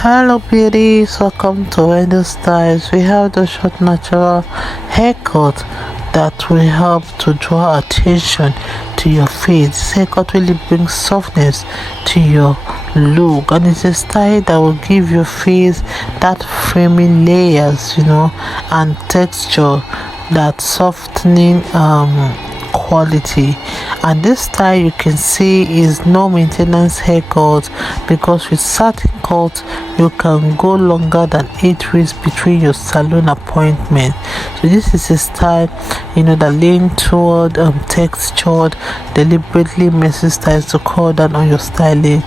Hello beauties, welcome to Wendy Styles. We have the short natural haircut that will help to draw attention to your face. This haircut really brings softness to your look, and it's a style that will give your face that framing layers, and texture, that softening quality. And this style, you can see, is no maintenance haircut, because with certain cuts you can go longer than 8 weeks between your salon appointment. So this is a style that lean toward textured, deliberately messy styles to cut down on your styling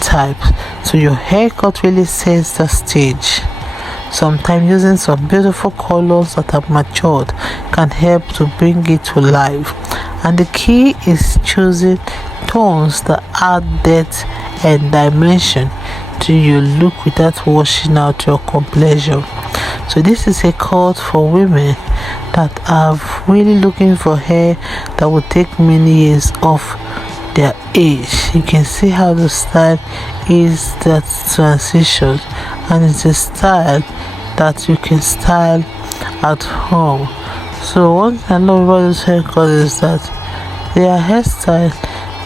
types. So your haircut really sets the stage. Sometimes using some beautiful colors that have matured can help to bring it to life. And the key is choosing tones that add depth and dimension to your look without washing out your complexion. So this is a cut for women that are really looking for hair that will take many years off their age. You can see how the style is that transition, and it's a style that you can style at home. So one thing I love about this haircut is that they are hairstyle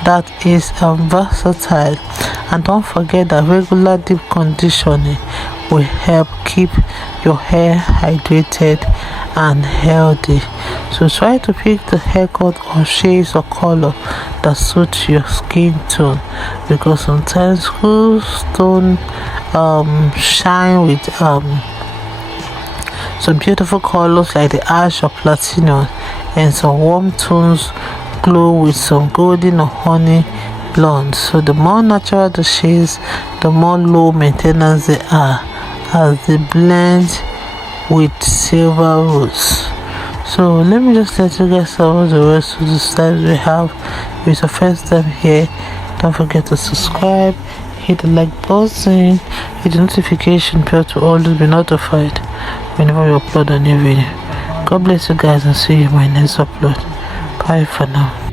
that is versatile, and don't forget that regular deep conditioning will help keep your hair hydrated and healthy. So try to pick the haircut or shades or color that suits your skin tone, because sometimes cool tone shine with some beautiful colors like the ash or platinum, and some warm tones glow with some golden or honey blonde. So the more natural the shades, the more low maintenance they are, as they blend with silver rose. So let me just let you guys know the rest of the styles we have. If it's your first time here, don't forget to subscribe, hit the like button, hit the notification bell to always be notified whenever we upload a new video. God bless you guys, and see you in my next upload. Bye for now.